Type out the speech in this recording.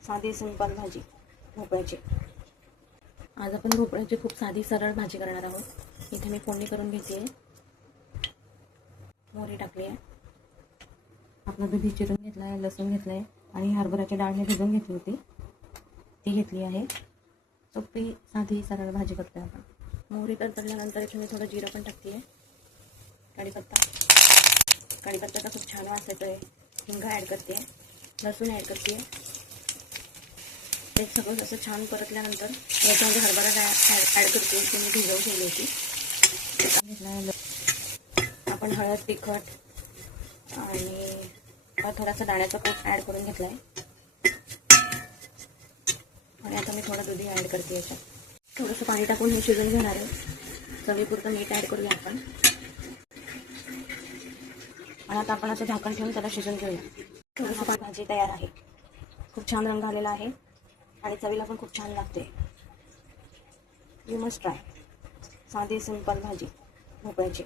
साधी सिंपल भाजी भोपळ्याची। आज आपण भोपळ्याची खूप साधी सरळ भाजी करणार आहोत। इथे मी फोडणी करून घेते आहे, मोहरी टाकली आहे, आपला दुधी चिरून घेतला आहे, लसूण घेतला आहे आणि हरभऱ्याची डाळ मी भिजवून घेतली होती ती घेतली आहे। सोपी साधी सरळ भाजी करतोय आपण। मोहरी तडतडल्यानंतर इथे मी थोडं जिरं पण टाकते आहे, कढीपत्त्याचा खूप छान वास येतोय। हिंग ॲड करते आहे, लसूण ॲड करते आहे। ते सगळं असं छान परतल्यानंतर याच्यामध्ये हरभरा डाळ ॲड करते, ती मी भिजवून ठेवली होती। आपण हळद, तिखट आणि थोडासा दाण्याचा कूट ॲड करून घेतला आहे आणि आता मी थोडं दुधी ॲड करते। याच्यात थोडंसं पाणी टाकून हे शिजवून घेणार आहे। चवीपुरतं मीठ ॲड करूया आपण आणि आता आपण असं झाकण ठेवून त्याला शिजवून घेऊया। थोडंसं भाजी तयार आहे, खूप छान रंग आलेला आहे आणि चवीला पण खूप छान लागते। यू मस्ट ट्राय साधी सिंपल भाजी भोपळ्याची।